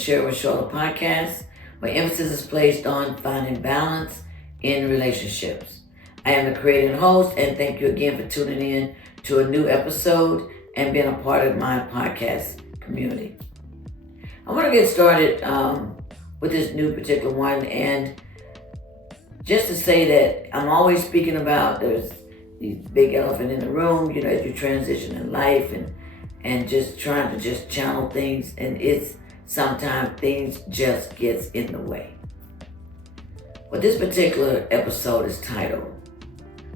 Share with Charlotte podcast, where emphasis is placed on finding balance in relationships. I am the creator and host, and thank you again for tuning in to a new episode and being a part of my podcast community. I want to get started with this new particular one, and just to say that I'm always speaking about there's these big elephant in the room, as you transition in life and just trying to just channel things, and it's sometimes things just gets in the way. But this particular episode is titled,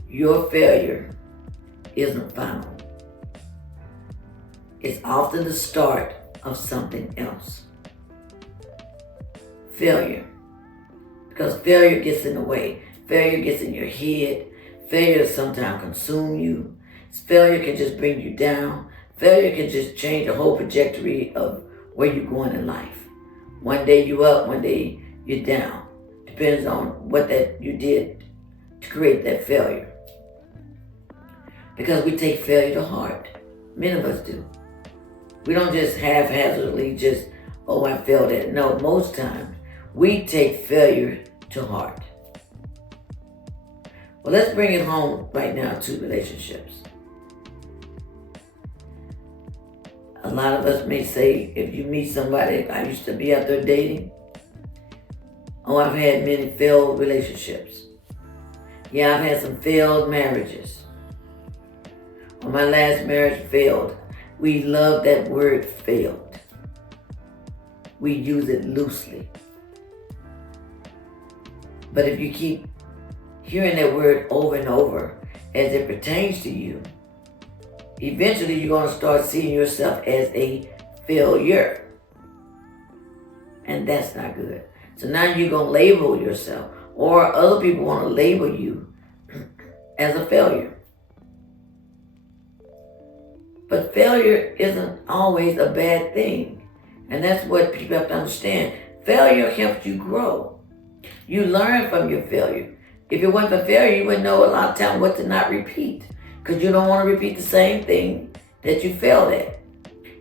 Your Failure Isn't Final. It's often the start of something else. Failure. Because failure gets in the way. Failure gets in your head. Failure sometimes consume you. Failure can just bring you down. Failure can just change the whole trajectory of where you're going in life. One day you up, one day you're down. Depends on what that you did to create that failure. Because we take failure to heart. Many of us do. We don't just haphazardly just, I failed at it. No, most times we take failure to heart. Well, let's bring it home right now to relationships. A lot of us may say, if you meet somebody, I used to be out there dating. I've had many failed relationships. Yeah, I've had some failed marriages. My last marriage failed. We love that word failed. We use it loosely. But if you keep hearing that word over and over as it pertains to you, eventually you're going to start seeing yourself as a failure. And that's not good. So now you're going to label yourself, or other people want to label you as a failure. But failure isn't always a bad thing. And that's what people have to understand. Failure helps you grow. You learn from your failure. If it wasn't for failure, you wouldn't know a lot of time what to not repeat. Because you don't want to repeat the same thing that you failed at.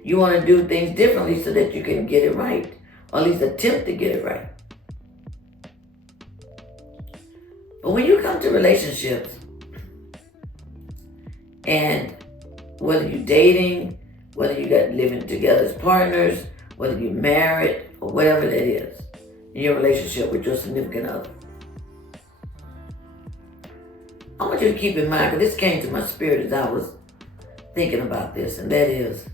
You want to do things differently so that you can get it right. Or at least attempt to get it right. But when you come to relationships, and whether you're dating, whether you got living together as partners, whether you're married, or whatever that is, in your relationship with your significant other, I want you to keep in mind, because this came to my spirit as I was thinking about this, and that is,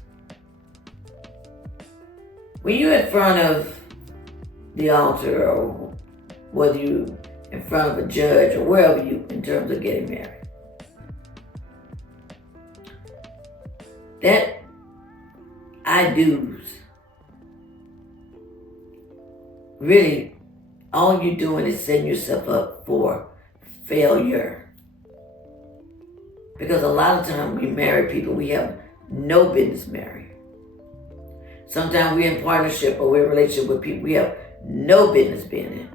when you're in front of the altar, or whether you're in front of a judge, or wherever you, in terms of getting married, that I do's, really, all you're doing is setting yourself up for failure. Because a lot of times we marry people we have no business marrying. Sometimes we're in partnership or we're in a relationship with people we have no business being in.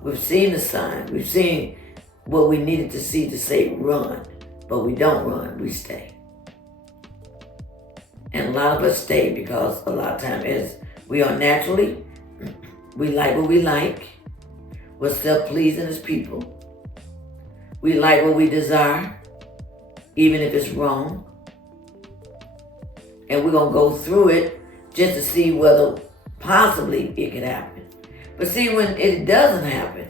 We've seen the signs. We've seen what we needed to see to say run. But we don't run, we stay. And a lot of us stay because a lot of times as we are naturally, we like what we like. We're self-pleasing as people. We like what we desire, even if it's wrong. And we're going to go through it just to see whether possibly it could happen. But see, when it doesn't happen,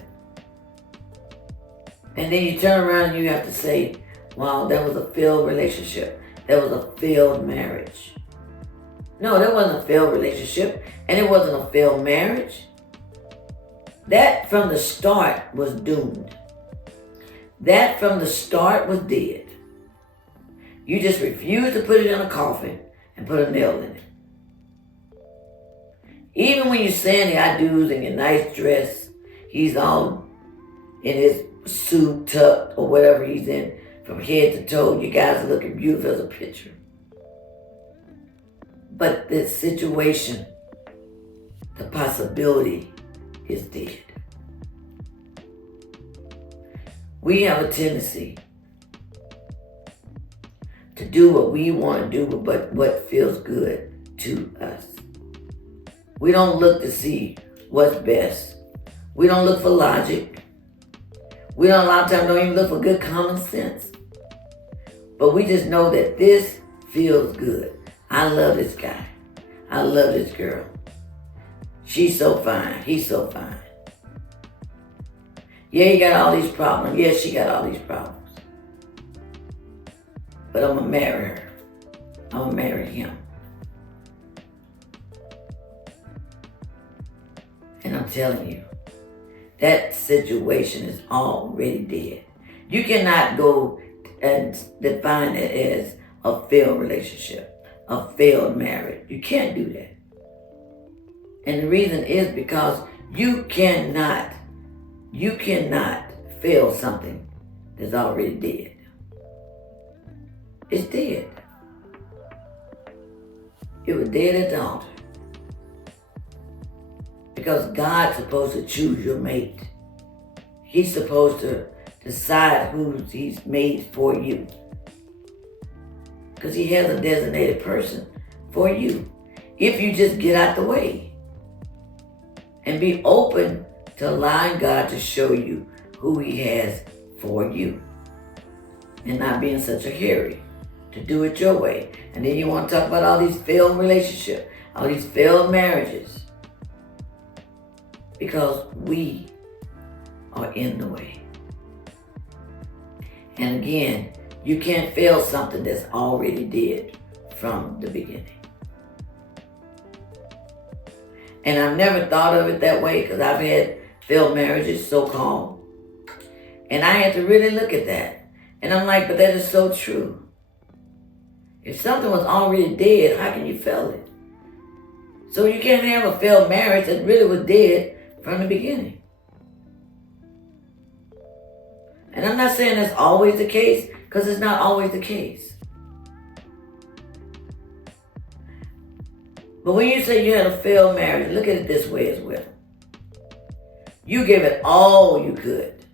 and then you turn around and you have to say, wow, that was a failed relationship. That was a failed marriage. No, that wasn't a failed relationship, and it wasn't a failed marriage. That from the start was doomed. That from the start was dead. You just refused to put it in a coffin and put a nail in it. Even when you're saying the I do's in your nice dress, he's all in his suit tucked or whatever he's in from head to toe. You guys are looking beautiful as a picture. But the situation, the possibility is dead. We have a tendency to do what we want to do, but what feels good to us. We don't look to see what's best. We don't look for logic. We don't, a lot of times don't even look for good common sense. But we just know that this feels good. I love this guy. I love this girl. She's so fine. He's so fine. Yeah, he got all these problems. Yeah, she got all these problems. But I'm going to marry her. I'm going to marry him. And I'm telling you, that situation is already dead. You cannot go and define it as a failed relationship, a failed marriage. You can't do that. And the reason is because you cannot fail something that's already dead. It's dead. It was dead at the altar. Because God's supposed to choose your mate. He's supposed to decide who he's made for you. Because he has a designated person for you. If you just get out the way and be open to allowing God to show you who he has for you. And not being such a hurry to do it your way. And then you want to talk about all these failed relationships, all these failed marriages. Because we are in the way. And again, you can't fail something that's already dead from the beginning. And I've never thought of it that way because I've had failed marriages, so-called. And I had to really look at that. And I'm like, but that is so true. If something was already dead, how can you fail it? So you can't have a failed marriage that really was dead from the beginning. And I'm not saying that's always the case, because it's not always the case. But when you say you had a failed marriage, look at it this way as well. You gave it all you could,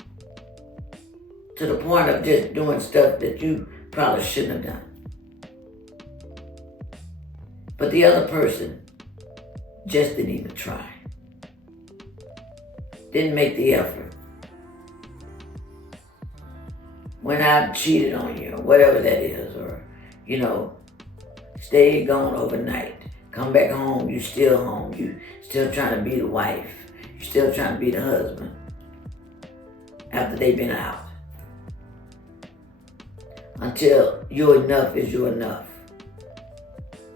to the point of just doing stuff that you probably shouldn't have done. But the other person just didn't even try. Didn't make the effort. When I cheated on you, or whatever that is, or, stay gone overnight. Come back home, you still home. You still trying to be the wife. You still trying to be the husband. After they've been out. Until your enough is your enough.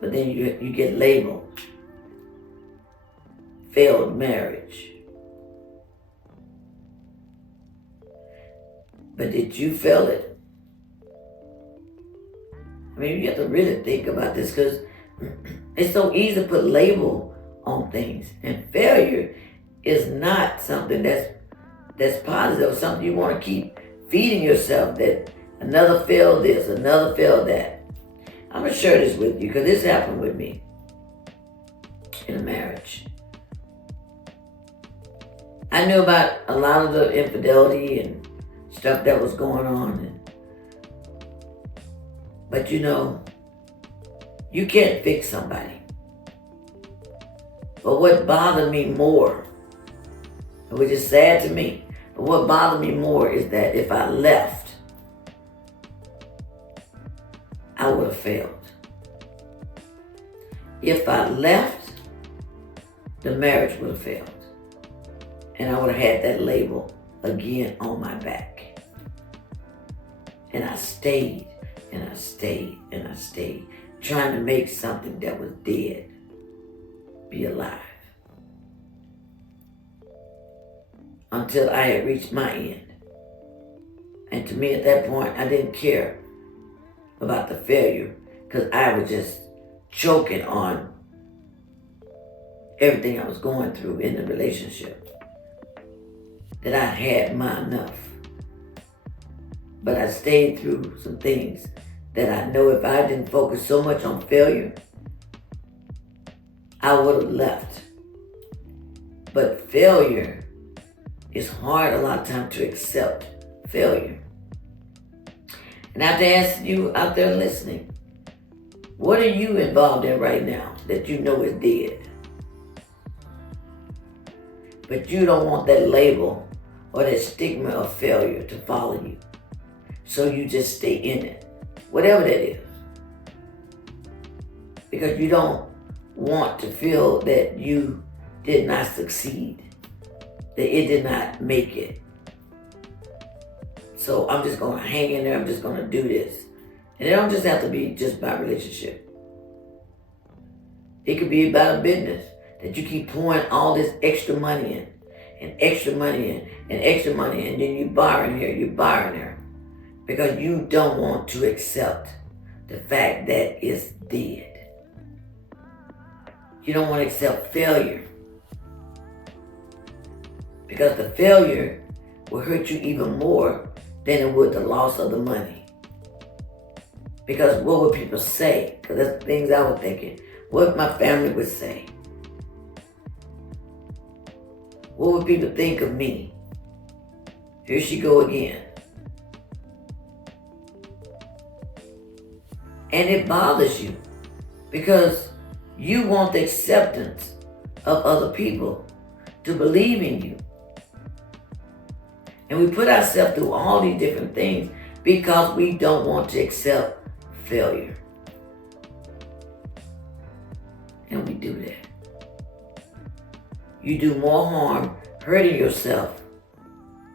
But then you get labeled failed marriage. But did you fail it? I mean, you have to really think about this because it's so easy to put label on things. And failure is not something that's positive, something you want to keep feeding yourself, that another failed this, another failed that. I'm going to share this with you because this happened with me in a marriage. I knew about a lot of the infidelity and stuff that was going on. But you can't fix somebody. But what bothered me more, which is sad to me, but what bothered me more is that if I left, I would have failed. If I left, the marriage would have failed. And I would have had that label again on my back. And I stayed, and I stayed, and I stayed, trying to make something that was dead be alive. Until I had reached my end. And to me at that point, I didn't care about the failure because I was just choking on everything I was going through in the relationship. That I had my enough. But I stayed through some things that I know if I didn't focus so much on failure, I would have left. But failure is hard a lot of times to accept failure. And I have to ask you out there listening, what are you involved in right now? that you know is dead. But you don't want that label or that stigma of failure to follow you. So you just stay in it, whatever that is. Because you don't want to feel that you did not succeed, that it did not make it. So I'm just going to hang in there, I'm just going to do this. And it don't just have to be just about relationship. It could be about a business that you keep pouring all this extra money in, and extra money in, and extra money in, and then you borrowing here, you borrowing there. Because you don't want to accept the fact that it's dead. You don't want to accept failure. Because the failure will hurt you even more than it would the loss of the money. Because what would people say? Because that's the things I was thinking. What my family would say. What would people think of me? Here she go again. And it bothers you because you want the acceptance of other people to believe in you. And we put ourselves through all these different things because we don't want to accept failure. And we do that. You do more harm hurting yourself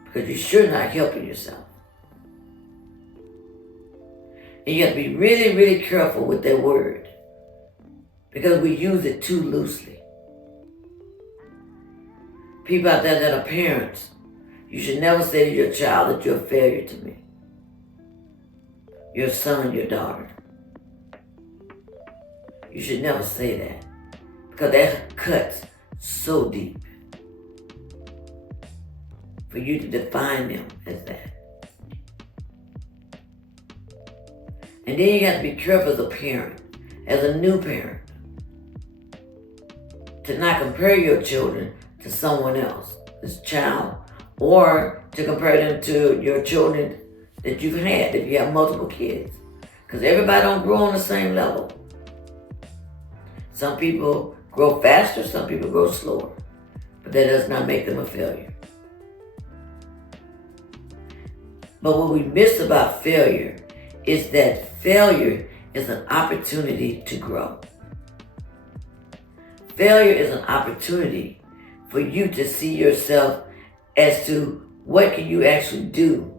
because you're sure not helping yourself. And you have to be really, really careful with that word because we use it too loosely. People out there that are parents, you should never say to your child that you're a failure to me. Your son, your daughter. You should never say that because that cuts so deep for you to define them as that. And then you have to be careful as a parent, as a new parent, to not compare your children to someone else, this child, or to compare them to your children that you've had if you have multiple kids. Because everybody don't grow on the same level. Some people grow faster, some people grow slower. But that does not make them a failure. But what we miss about failure is that failure is an opportunity to grow. Failure is an opportunity for you to see yourself as to what can you actually do.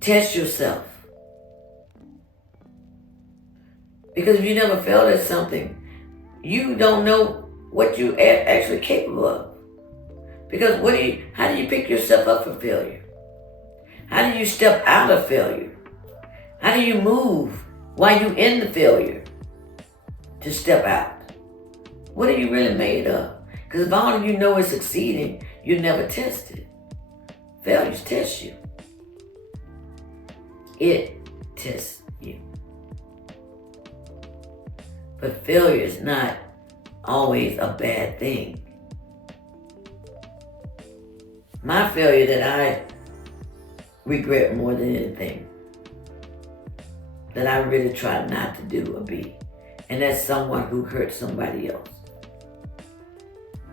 Test yourself. Because if you never failed at something, you don't know what you're actually capable of. Because how do you pick yourself up for failure? How do you step out of failure? How do you move while you're in the failure to step out? What are you really made of? Because if all of you know is succeeding, you never test it. Failures test you. It tests you. But failure is not always a bad thing. My failure that I regret more than anything, that I really try not to do or be, and that's someone who hurt somebody else.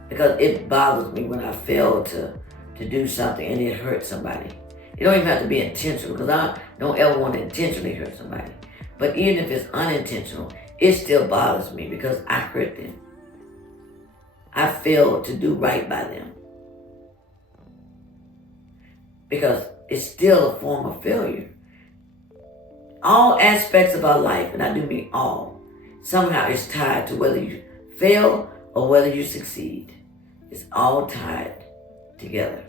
Because it bothers me when I fail to do something and it hurts somebody. It don't even have to be intentional because I don't ever want to intentionally hurt somebody. But even if it's unintentional, it still bothers me because I hurt them. I failed to do right by them. Because it's still a form of failure. All aspects of our life, and I do mean all, somehow is tied to whether you fail or whether you succeed. It's all tied together.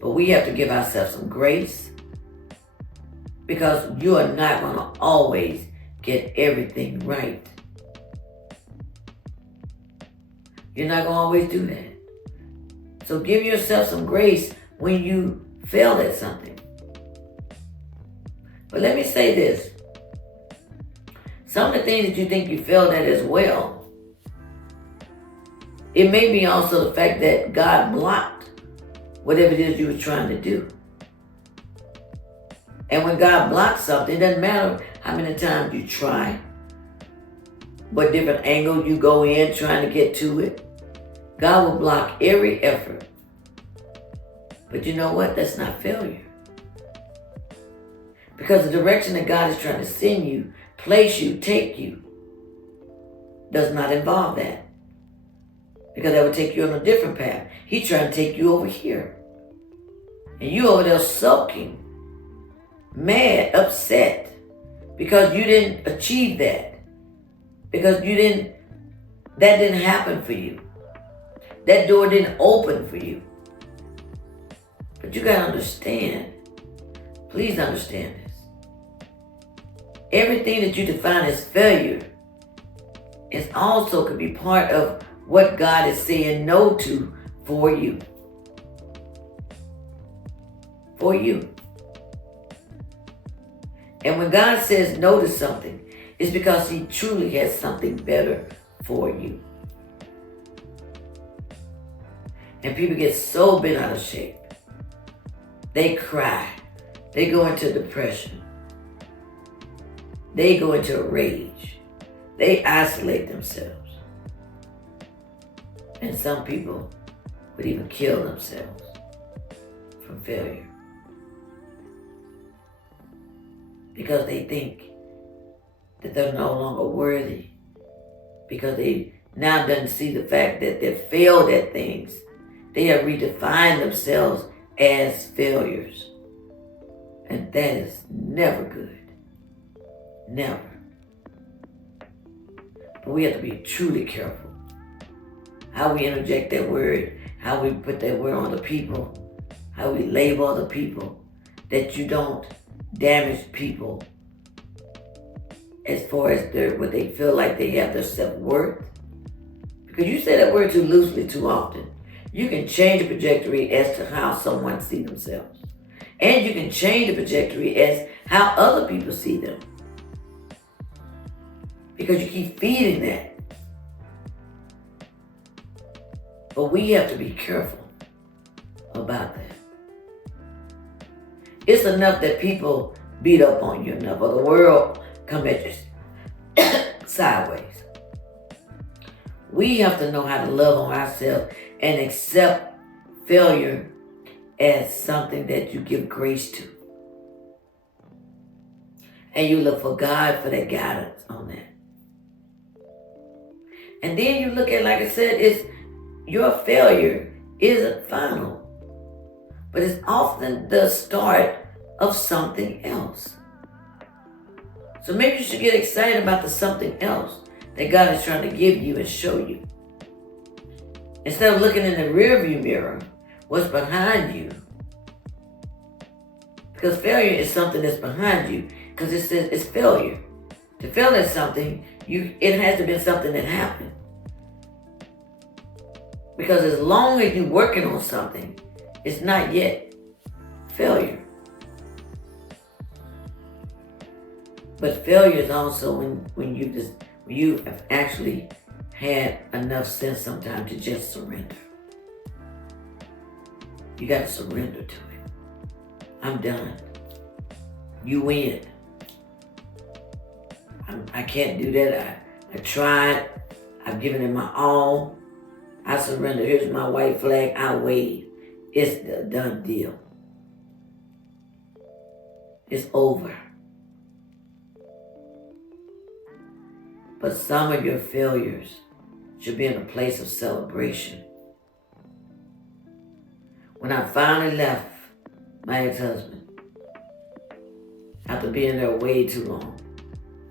But we have to give ourselves some grace because you are not going to always get everything right. You're not going to always do that. So give yourself some grace when you fail at something. But let me say this. Some of the things that you think you failed at as well, it may be also the fact that God blocked whatever it is you were trying to do. And when God blocks something, it doesn't matter how many times you try what different angle you go in trying to get to it. God will block every effort. But you know what? That's not failure. Because the direction that God is trying to send you, place you, take you, does not involve that. Because that would take you on a different path. He's trying to take you over here. And you over there sulking, mad, upset, because you didn't achieve that. Because that didn't happen for you. That door didn't open for you. But you got to understand, please understand this. Everything that you define as failure is also could be part of what God is saying no to for you. For you. And when God says no to something, it's because He truly has something better for you. And people get so bent out of shape. They cry. They go into depression. They go into a rage. They isolate themselves. And some people would even kill themselves from failure. Because they think that they're no longer worthy. Because they now doesn't see the fact that they failed at things. They have redefined themselves as failures. And that is never good. Never. But we have to be truly careful. How we interject that word, how we put that word on the people, how we label other people, that you don't damage people as far as what they feel like they have their self-worth. Because you say that word too loosely too often. You can change the trajectory as to how someone sees themselves. And you can change the trajectory as how other people see them. Because you keep feeding that. But we have to be careful about that. It's enough that people beat up on you enough, or the world come at you sideways. We have to know how to love on ourselves and accept failure as something that you give grace to. And you look for God for that guidance on that. And then you look at, like I said, your failure isn't final, but it's often the start of something else. So maybe you should get excited about the something else that God is trying to give you and show you. Instead of looking in the rearview mirror, what's behind you. Because failure is something that's behind you, because it says it's failure. To fail at something, it has to be something that happened. Because as long as you're working on something, it's not yet failure. But failure is also when you have actually had enough sense sometimes to just surrender. You got to surrender to it. I'm done. You win. I can't do that. I tried. I've given it my all. I surrender. Here's my white flag. I wave. It's the done deal. It's over. But some of your failures should be in a place of celebration. When I finally left my ex-husband, after being there way too long,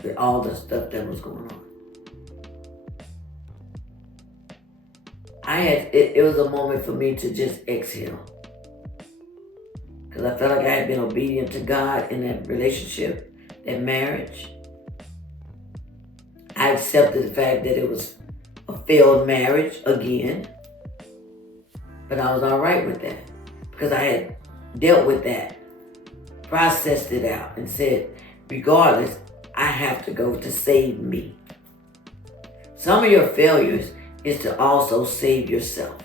with all the stuff that was going on, it was a moment for me to just exhale. Because I felt like I had been obedient to God in that relationship, that marriage. I accepted the fact that it was a failed marriage again. But I was all right with that. Because I had dealt with that, processed it out, and said, regardless, I have to go to save me. Some of your failures is to also save yourself.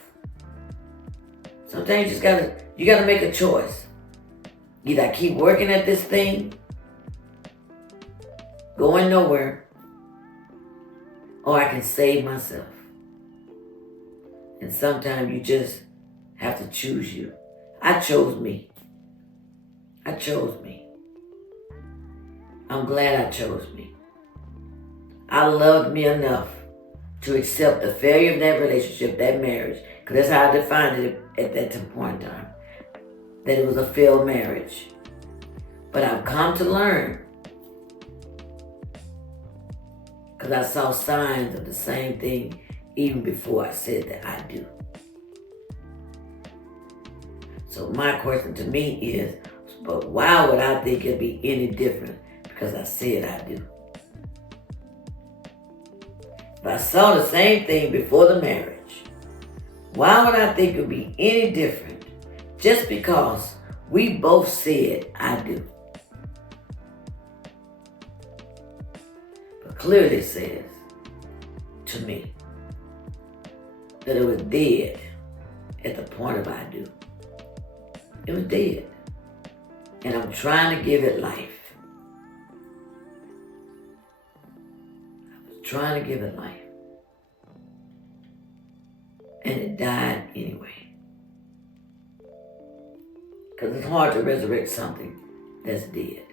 Sometimes you gotta make a choice. Either I keep working at this thing, going nowhere, or I can save myself. And sometimes you just have to choose you. I chose me. I chose me. I'm glad I chose me. I loved me enough to accept the failure of that relationship, that marriage, because that's how I defined it at that point in time, that it was a failed marriage. But I've come to learn, because I saw signs of the same thing even before I said that I do. So my question to me is, but why would I think it'd be any different because I said I do? If I saw the same thing before the marriage, why would I think it'd be any different just because we both said I do? But clearly it says to me that it was dead at the point of I do. It was dead. And I'm trying to give it life. I was trying to give it life. And it died anyway. Because it's hard to resurrect something that's dead.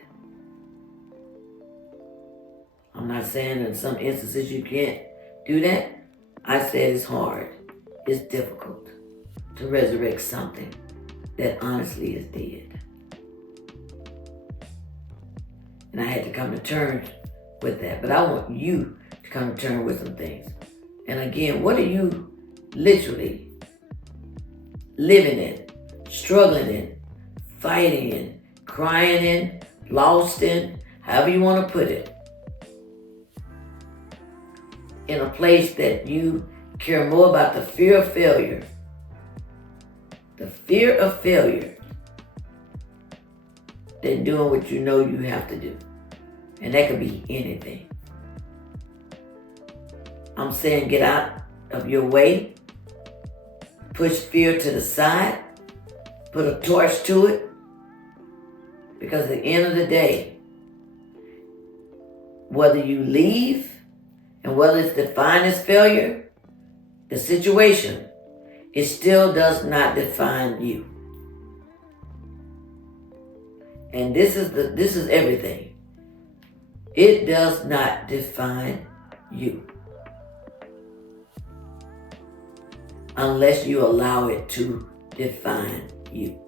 I'm not saying in some instances you can't do that. I said it's hard. It's difficult to resurrect something that honestly is dead. And I had to come to terms with that. But I want you to come to terms with some things. And again, what are you literally living in, struggling in, fighting in, crying in, lost in, however you want to put it? In a place that you care more about the fear of failure. The fear of failure than doing what you know you have to do. And that could be anything. I'm saying get out of your way. Push fear to the side. Put a torch to it. Because at the end of the day, whether you leave and whether it's defined as failure, the situation, it still does not define you. And this is everything. It does not define you. Unless you allow it to define you.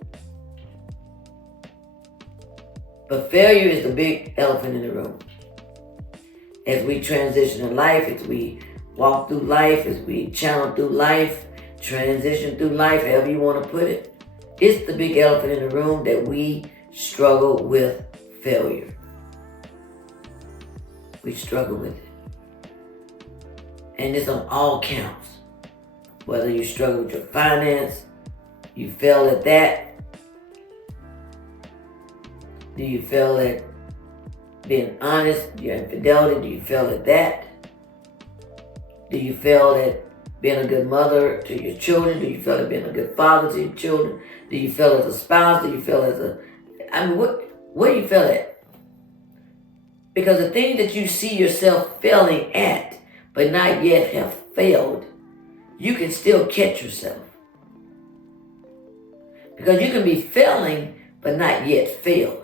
But failure is the big elephant in the room. As we transition in life, as we walk through life, as we channel through life, transition through life, however you want to put it, it's the big elephant in the room that we struggle with failure. We struggle with it. And it's on all counts. Whether you struggle with your finance, you fail at that. Do you fail at being honest, your infidelity? Do you fail at that? Do you fail at being a good mother to your children? Do you fail at being a good father to your children? Do you fail as a spouse? Do you fail as what do you fail at? Because the thing that you see yourself failing at, but not yet have failed, you can still catch yourself. Because you can be failing, but not yet failed.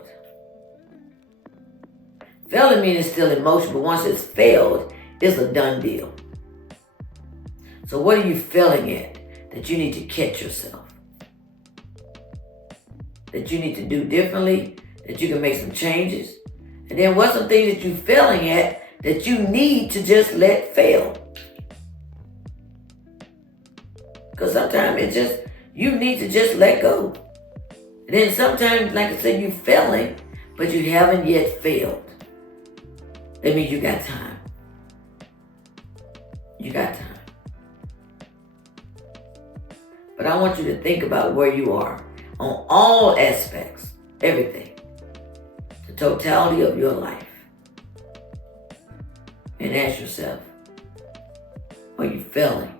Failing means it's still in motion, but once it's failed, it's a done deal. So what are you failing at that you need to catch yourself? That you need to do differently, that you can make some changes? And then what's some things that you're failing at that you need to just let fail? Because sometimes it's just, you need to just let go. And then sometimes, like I said, you're failing, but you haven't yet failed. That means you got time. You got time. But I want you to think about where you are on all aspects, everything. The totality of your life. And ask yourself, are you failing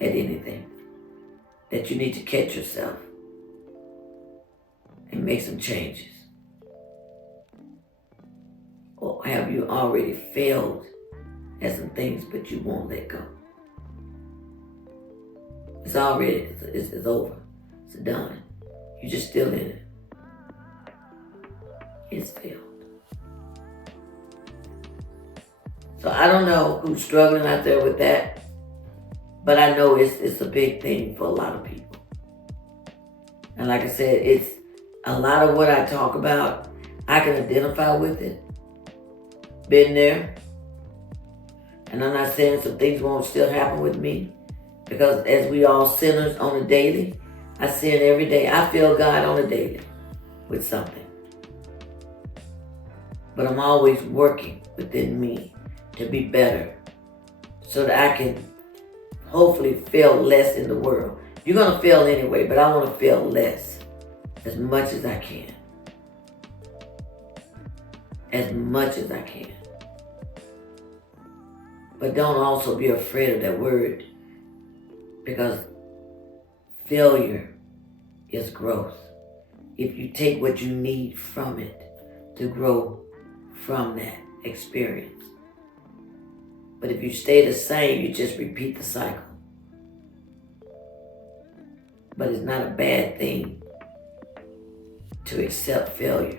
at anything that you need to catch yourself and make some changes? Or have you already failed at some things, but you won't let go. It's already, it's over. It's done. You're just still in it. It's failed. So I don't know who's struggling out there with that, but I know it's a big thing for a lot of people. And like I said, it's a lot of what I talk about, I can identify with it. Been there. And I'm not saying some things won't still happen with me, because as we all sinners on a daily, I sin every day. I feel God on a daily with something. But I'm always working within me to be better so that I can hopefully fail less in the world. You're going to fail anyway, but I want to fail less as much as I can. As much as I can. But don't also be afraid of that word, because failure is growth. If you take what you need from it to grow from that experience. But if you stay the same, you just repeat the cycle. But it's not a bad thing to accept failure.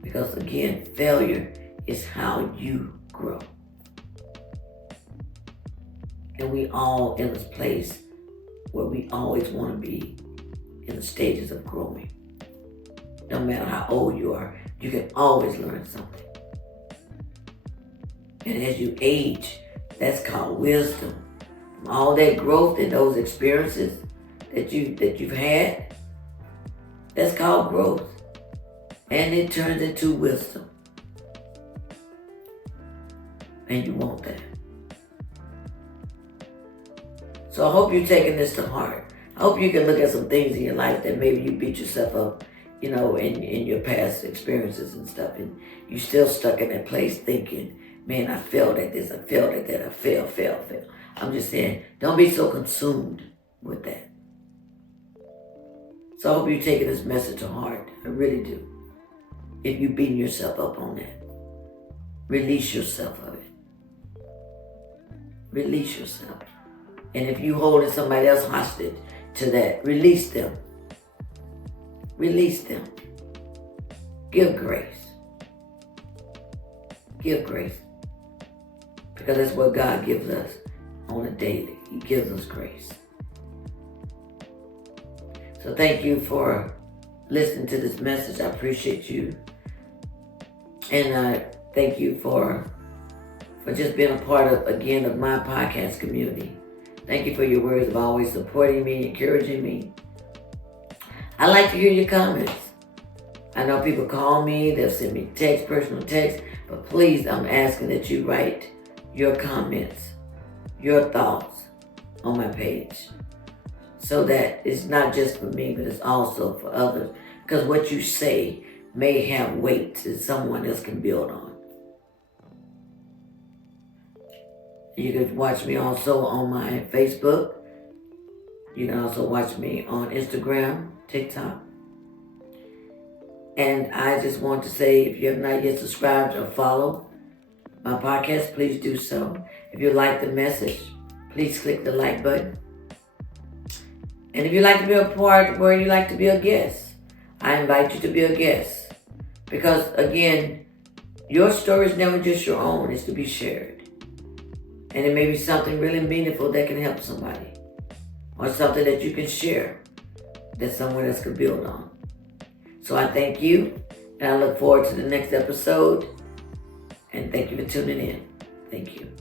Because again, failure is how you grow. And we all in this place where we always want to be in the stages of growing. No matter how old you are, you can always learn something. And as you age, that's called wisdom. From all that growth and those experiences that you've had, that's called growth. And it turns into wisdom. And you want that. So I hope you're taking this to heart. I hope you can look at some things in your life that maybe you beat yourself up, in your past experiences and stuff, and you're still stuck in that place thinking, man, I failed at this, I failed at that, I failed. I'm just saying, don't be so consumed with that. So I hope you're taking this message to heart. I really do. If you're beating yourself up on that, release yourself of it. Release yourself. And if you're holding somebody else hostage to that, release them. Release them. Give grace. Give grace. Because that's what God gives us on a daily. He gives us grace. So thank you for listening to this message. I appreciate you. And I thank you for just being a part of my podcast community. Thank you for your words of always supporting me, encouraging me. I like to hear your comments. I know people call me, they'll send me personal text, but please, I'm asking that you write your comments, your thoughts on my page, so that it's not just for me, but it's also for others. Because what you say may have weight that someone else can build on. You can watch me also on my Facebook. You can also watch me on Instagram, TikTok. And I just want to say, if you have not yet subscribed or followed my podcast, please do so. If you like the message, please click the like button. And if you'd like to be a part where you like to be a guest, I invite you to be a guest. Because again, your story is never just your own, it's to be shared. And it may be something really meaningful that can help somebody. Or something that you can share that someone else could build on. So I thank you, and I look forward to the next episode. And thank you for tuning in. Thank you.